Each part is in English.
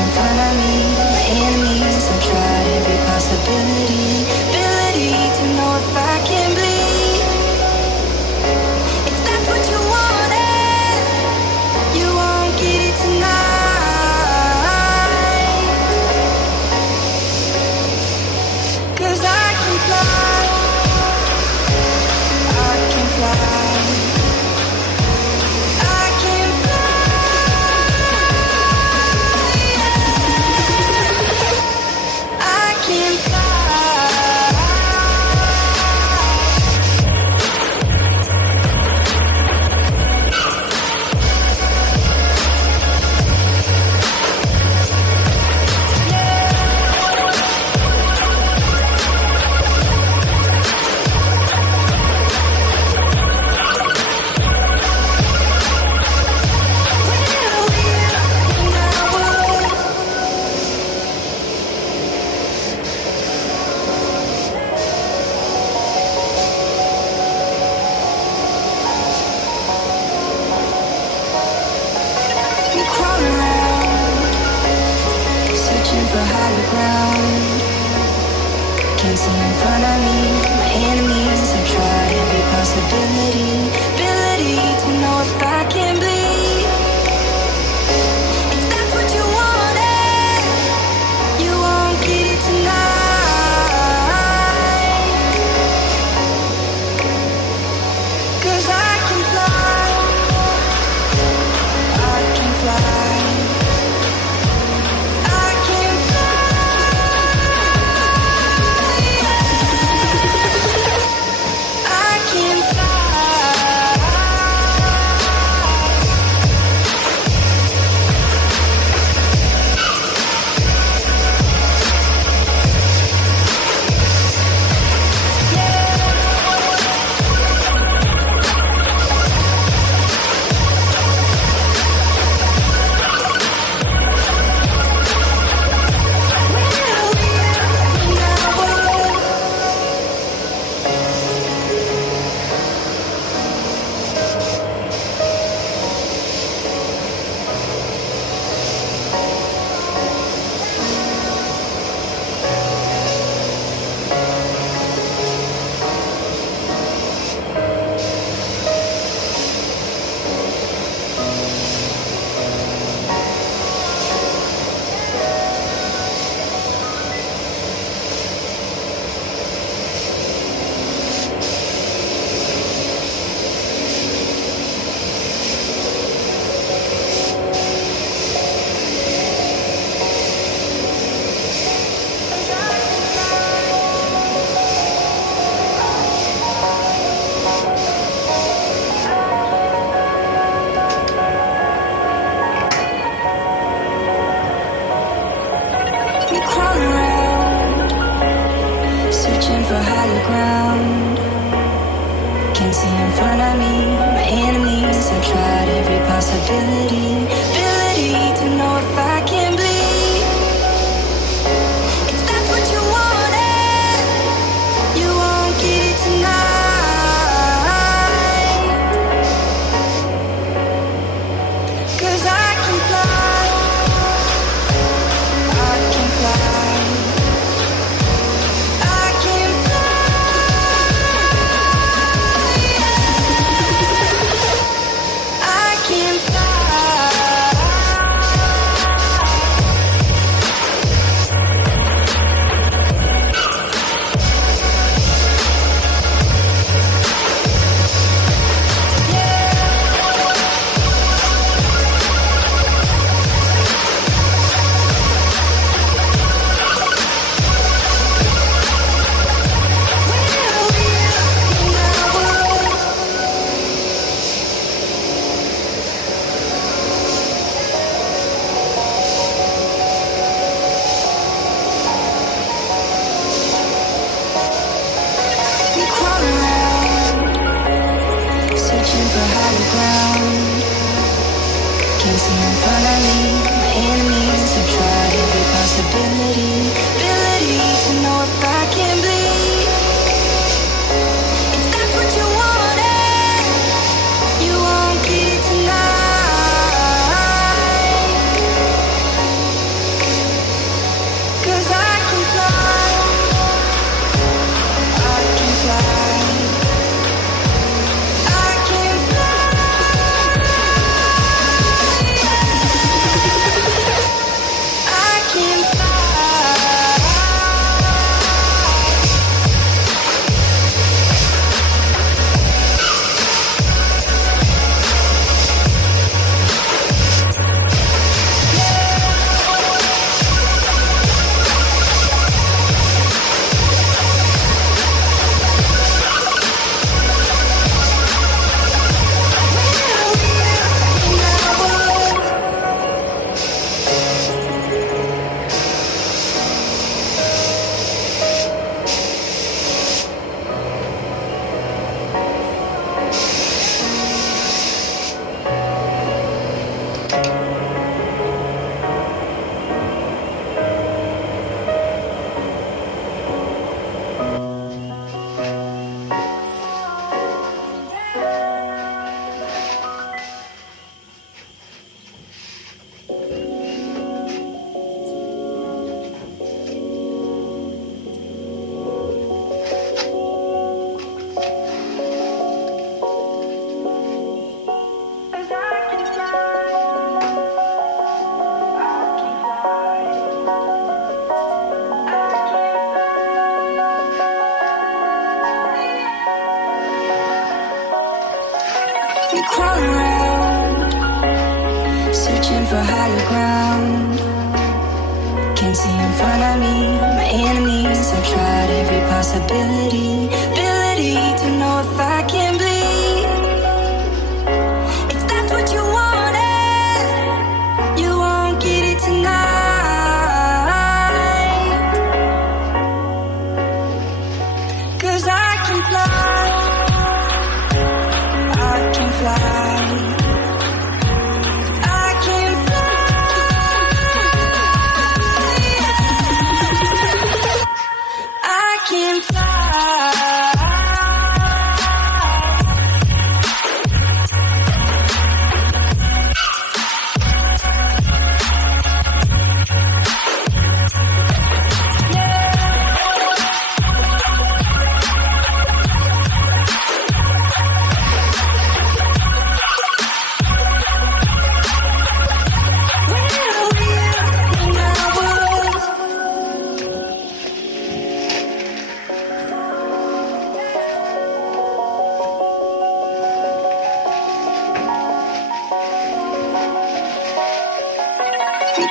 in front of me, my enemies. I've tried every possibility, ability to know if I can bleed. If that's what you wanted, you won't get it tonight. 'Cause I can fly, I can fly. For higher ground, can't see in front of me, my enemies. I've tried every possibility, ability to know if I can bleed. If that's what you wanted, you won't get it tonight. 'Cause I can fly, I can fly. for higher ground. Can't see in front of me, my enemies. I've tried every possibility, ability to know if I can bleed. If that's what you wanted, you won't get it tonight. 'Cause I can fly, I can fly.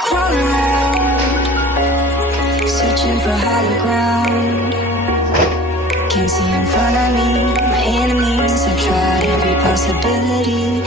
Crawling around, searching for higher ground. Can't see in front of me, my enemies. I've tried every possibility,